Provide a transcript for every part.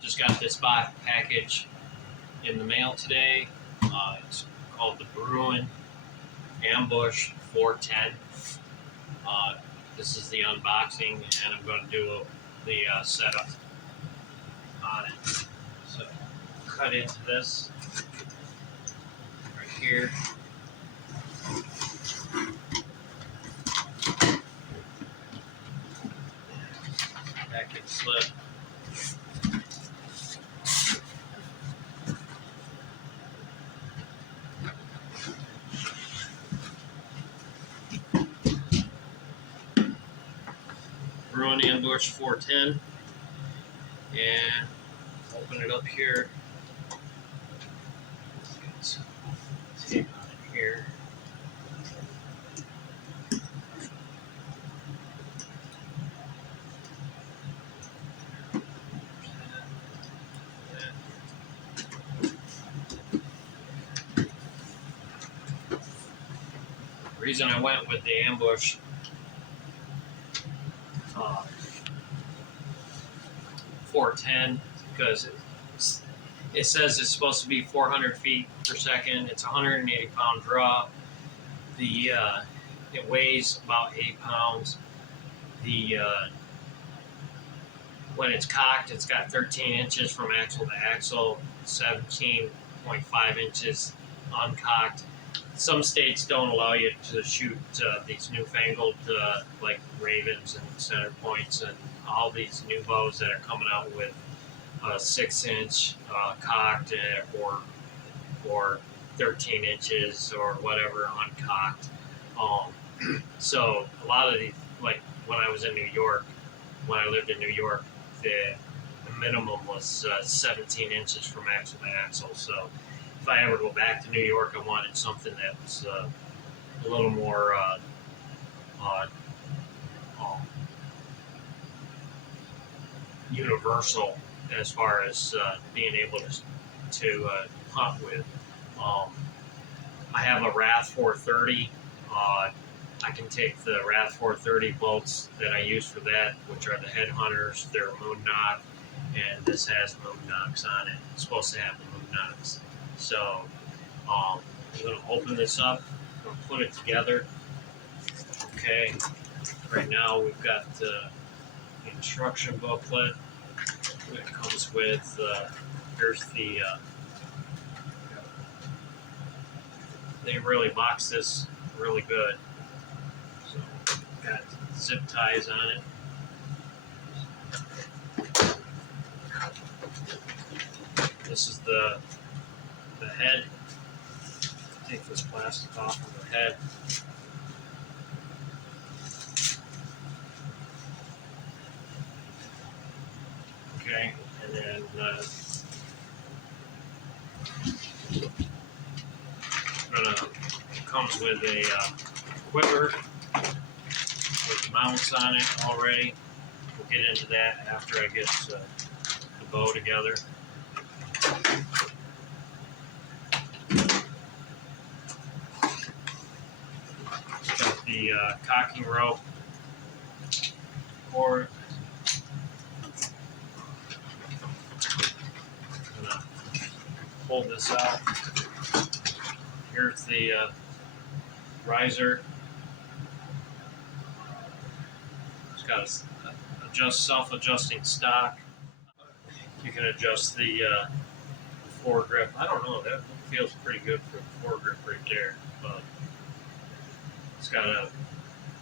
Just got this package in the mail today. It's called the Bruin Ambush 410. This is the unboxing, and I'm going to do the setup on it. So, cut into this right here. Package slip. Bruin Ambush 410, and open it up here. Let's get tape on it here. The reason I went with the Ambush 410 because it says it's supposed to be 400 feet per second. It's a 180 pound draw. It weighs about 8 pounds. When it's cocked, it's got 13 inches from axle to axle, 17.5 inches uncocked. Some states don't allow you to shoot these newfangled like Ravens and center points and all these new bows that are coming out with 6-inch cocked or 13 inches or whatever uncocked. So a lot of these, like when I was in New York, when I lived in New York, the minimum was 17 inches from axle to axle. So if I ever go back to New York, I wanted something that was a little more universal as far as being able to hunt with. I have a Wrath 430. I can take the Wrath 430 bolts that I use for that, which are the headhunters. They're moon knock, and this has moon knocks on it. It's supposed to have the moon knocks. So I'm going to open this up. I'm going to put it together. Okay. Right now we've got the instruction booklet. It comes with, here's the, they really box this really good. So, got zip ties on it. This is the head. Take this plastic off of the head. Okay, and then it comes with a quiver with mounts on it already. We'll get into that after I get the bow together. Got the cocking rope cord. Pull this out. Here's the riser. It's got a self-adjusting stock. You can adjust the foregrip. I don't know, that feels pretty good for the foregrip right there. But it's got a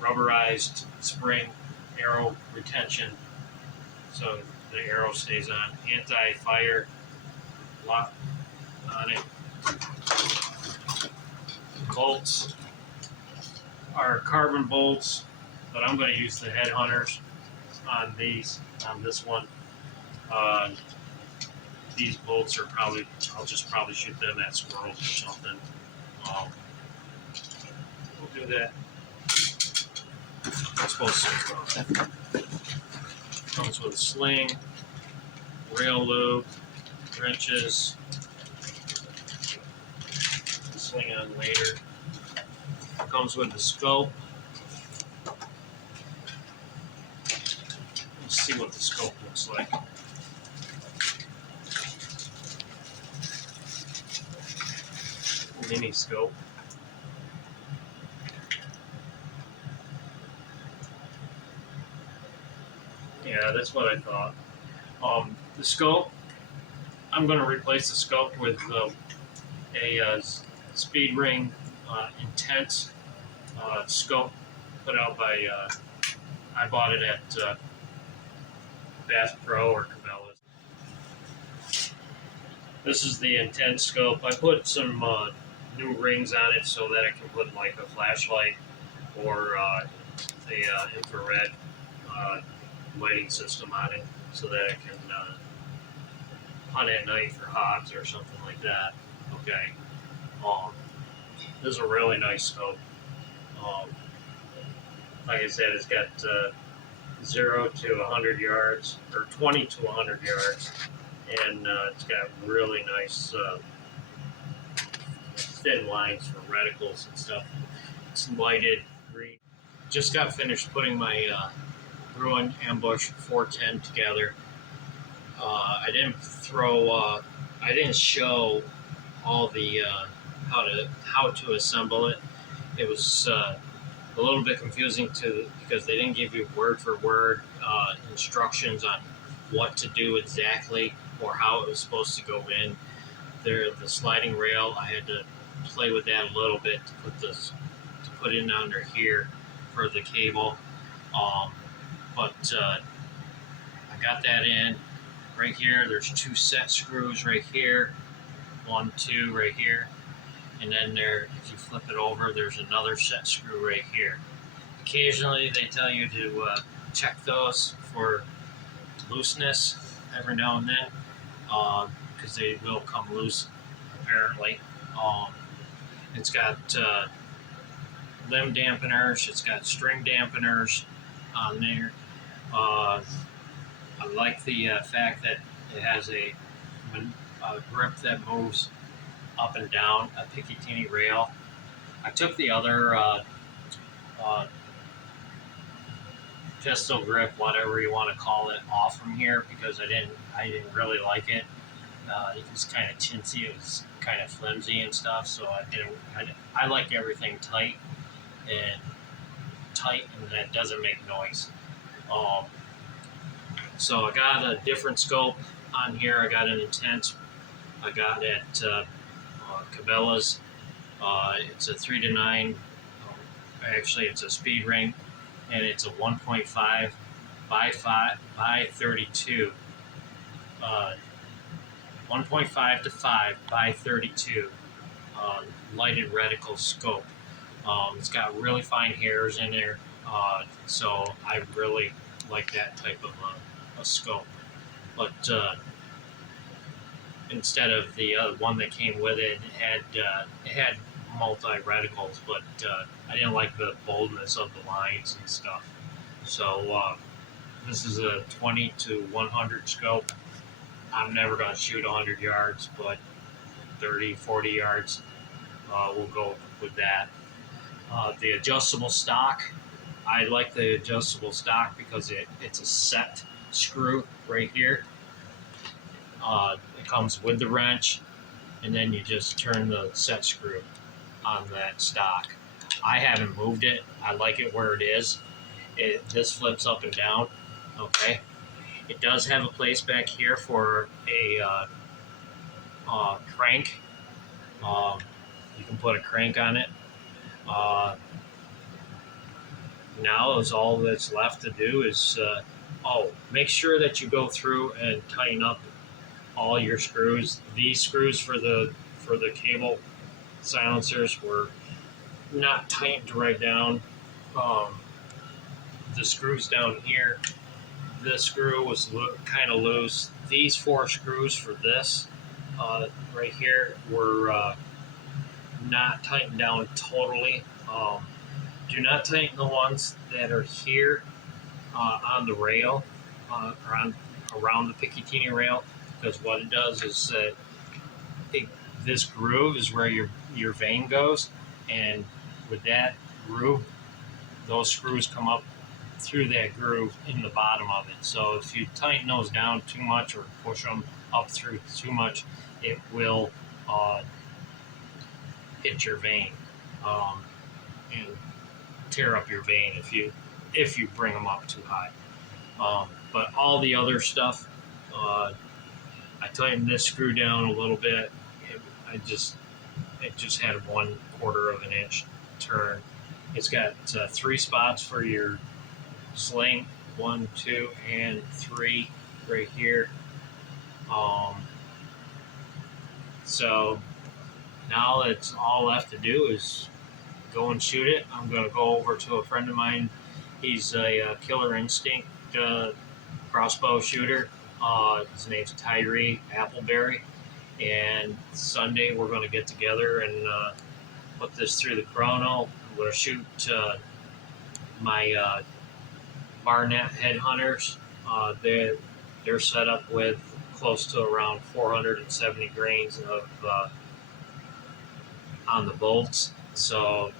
rubberized spring arrow retention, so the arrow stays on. Anti-fire lock on it. The bolts are carbon bolts, but I'm going to use the headhunters on these, on this one. These bolts are probably, I'll just probably shoot them at squirrels or something. We'll do that. It's supposed to comes with a sling, rail loop, wrenches, sling on later. comes with the scope. Let's see what the scope looks like. Mini scope. Yeah, that's what I thought. The scope, I'm going to replace the scope with a speed ring intense scope put out by, I bought it at Bass Pro or Cabela's. This is the intense scope. I put some new rings on it so that I can put like a flashlight or the infrared lighting system on it so that I can hunt at night for hogs or something like that. Okay. This is a really nice scope. Like I said, it's got 0 to 100 yards, or 20 to 100 yards, and it's got really nice thin lines for reticles and stuff. It's lighted green. Just got finished putting my Bruin Ambush 410 together. I didn't show all the how to assemble it. It was a little bit confusing because they didn't give you word for word instructions on what to do exactly or how it was supposed to go in. The sliding rail, I had to play with that a little bit to put in under here for the cable. But I got that in. Right here, there's 2 set screws right here, 1, 2 right here, and then there, if you flip it over, there's another set screw right here. Occasionally, they tell you to check those for looseness every now and then, because they will come loose, apparently. It's got limb dampeners, it's got string dampeners on there. I like the fact that it has a grip that moves up and down, a Picatinny rail. I took the other pistol grip, whatever you want to call it, off from here because I didn't really like it. It was kind of chintzy, it was kind of flimsy and stuff, so I like everything tight and that doesn't make noise. So I got a different scope on here. I got an intense. I got it at Cabela's. It's a 3 to 9. Actually, it's a speed ring, and it's a 1.5 by 32. 1.5 to 5 by 32 lighted reticle scope. It's got really fine hairs in there, so I really like that type of a scope. But instead of the one that came with it, it had multi reticles, but I didn't like the boldness of the lines and stuff. So this is a 20 to 100 scope. I'm never going to shoot 100 yards, but 30, 40 yards will go with that. The adjustable stock, I like the adjustable stock because it's a set screw right here. It comes with the wrench, and then you just turn the set screw on that stock. I haven't moved it. I like it where it is. This flips up and down. Okay. It does have a place back here for a crank. You can put a crank on it. Now is all that's left to do is make sure that you go through and tighten up all your screws. These screws for the cable silencers were not tightened right down. The screws down here, this screw was kind of loose. These 4 screws for this right here were not tightened down totally. Do not tighten the ones that are here on the rail, around the Picatinny rail, because what it does is this groove is where your vein goes, and with that groove, those screws come up through that groove in the bottom of it. So if you tighten those down too much or push them up through too much, it will hit your vein and tear up your vein if you bring them up too high. But all the other stuff, I tightened this screw down a little bit. It just had 1/4 of an inch turn. It's got 3 spots for your sling, 1, 2, and 3 right here. So now it's all left to do is go and shoot it. I'm going to go over to a friend of mine. He's a Killer Instinct crossbow shooter. His name's Tyree Appleberry. And Sunday we're going to get together and put this through the chrono. I'm going to shoot my Barnett headhunters. They're set up with close to around 470 grains of on the bolts. So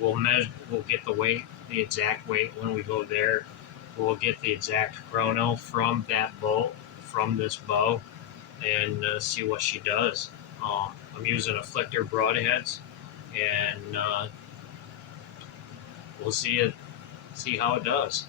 we'll get the weight, the exact weight when we go there. We'll get the exact chrono from that bolt, from this bow, and see what she does. I'm using afflictor broadheads, and we'll see how it does.